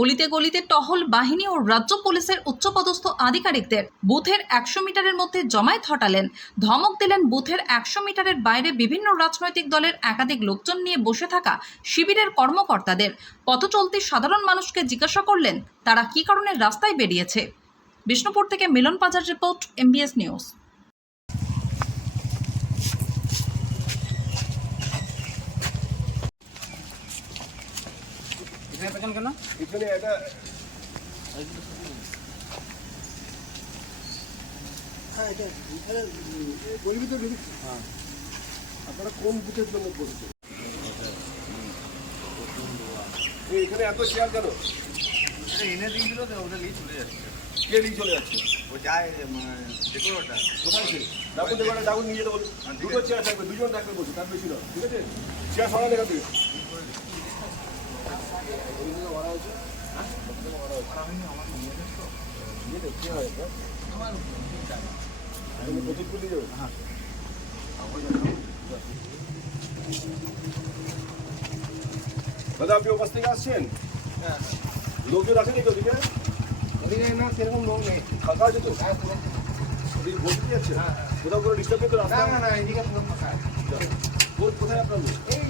অলিতে গলিতে টহল বাহিনী ও রাজ্য পুলিশের উচ্চপদস্থ আধিকারিকদের বুথের 100 মিটারের মধ্যে জমায়েত হটালেন। ধমক দিলেন বুথের 100 মিটারের বাইরে বিভিন্ন রাজনৈতিক দলের একাধিক লোকজন নিয়ে বসে থাকা শিবিরের কর্মকর্তাদের। পথ চলতি সাধারণ মানুষকে জিজ্ঞাসা করলেন তারা কী কারণে রাস্তায় বেরিয়েছে। বিষ্ণুপুর থেকে মিলন পাজার রিপোর্ট, MBS নিউজ। কেন এখানে একটা বলবি তো হ্যাঁ আপনারা কোন বুথের জন্য বলছেন? এখানে এত চেয়ার কেন এনে দিয়েছিল তো ওটা নিয়ে চলে যাচ্ছে। কে নিয়ে চলে যাচ্ছে? ও যায় ডেকোরটা কোথায় সে? ডাকুন দেবেন, ডাকুন নিয়ে যেতে বলুন। দুটো চেয়ার থাকবে, দুজন থাকবে বলছি, তার বেশি নয়, ঠিক আছে? চেয়ার সরান এখান থেকে। দাদা আপনি ওপাশ থেকে আসছেন? লোকজন আছে নাকি ওদিকে? ওদিকে না, সেরকম লোক নেই, ফাঁকা আছে তো? ওদিকে বলতে যাচ্ছে কোথাও কোনো ডিস্টার্ব নেই তো? রাস্তা না, এদিকে পুরো ফাঁকা। কোথায় আপনার লোক? এই